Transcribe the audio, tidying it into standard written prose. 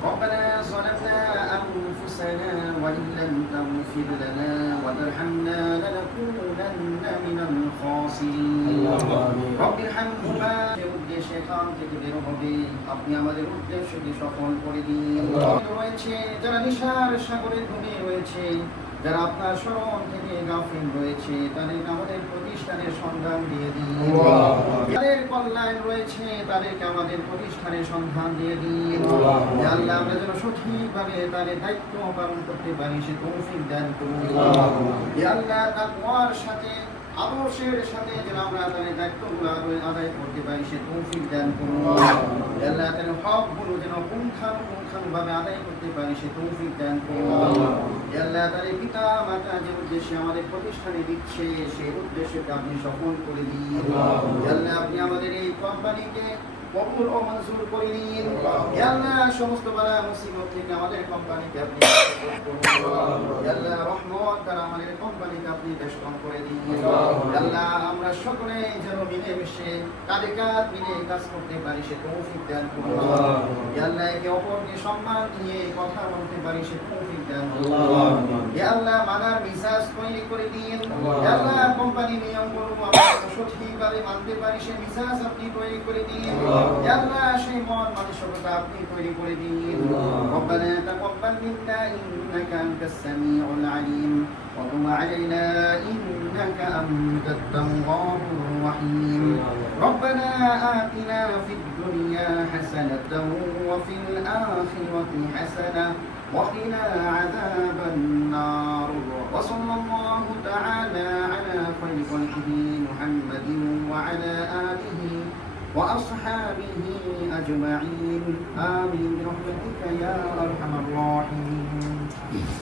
ربنا ظلمنا أنفسنا وإن لم تغفر لنا وترحمنا لنكونن من الخاسرين رب ارحمهما উদ্দেশ্যে এখান থেকে বের হবে আপনি আমাদের উদ্দেশ্যকে সফল করে দিন রয়েছে যারা নিশার সাগরে ডুবে রয়েছে যারা আপনার স্মরণ থেকে গাফিল রয়েছে তাদেরকে আমাদের প্রতিষ্ঠানের সন্ধান দিয়ে দিন যাদের কল্যাণ রয়েছে তাদেরকে আমাদের প্রতিষ্ঠানের সন্ধান দিয়ে দিন আল্লাহ আমরা যেন সঠিকভাবে তাদের দায়িত্ব পালন করতে পারি সে তৌফিক দান করুন আল্লাহ তাকওয়ার সাথে আদর্শের সাথে যেন আমরা তাদের দায়িত্বগুলো আদায় করতে পারি সে তৌফিক দান করুন আল্লাহ তাদের হকগুলো যেন পুঙ্খানুপুঙ্খানুভাবে আদায় করতে পারি সে তৌফিক দান করুন আল্লাহ তাদের পিতা মাতা যে উদ্দেশ্যে আমাদের প্রতিষ্ঠানে দিচ্ছে সেই উদ্দেশ্যকে আপনি সফল করে দিন আল্লাহ আপনি আমাদের এই কোম্পানিকে কবুল ও মঞ্জুর করে নিন হে আল্লাহ সমস্ত বালা মুসিবত থেকে আমাদের কোম্পানিকে আপনি আল্লাহ রহমত দ্বারা আমাদের কোম্পানিকে আপনি বেষ্টন করে দিন আল্লাহ আমরা সকলে যেন মিলেমিশে কাঁধে কাঁধ মিলে কাজ করতে পারি সে তৌফিক দান করুন হে আল্লাহ একে অপরকে সম্মান দিয়ে কথা বলতে পারি সে তৌফিক দান করুন হে আল্লাহ মানার মিজাজ তৈরি করে দিন হে আল্লাহ কোম্পানির নিয়মগুলো আমরা সঠিকভাবে মানতে পারি সে মিজাজ আপনি তৈরি করে দিন يا الله شيء مون ما تشوفه أبني كوري كوري دين ربنا تقبل منا إنك أنت السميع العليم وتب علينا إنك أنت التواب الرحيم ربنا آتنا في الدنيا حسنة وفي الآخرة حسنة وقنا عذاب النار وصلى الله تعالى على خير خلقه محمد وعلى آله وأصحابه أجمعين آمين برحمتك يا أرحم الراحمين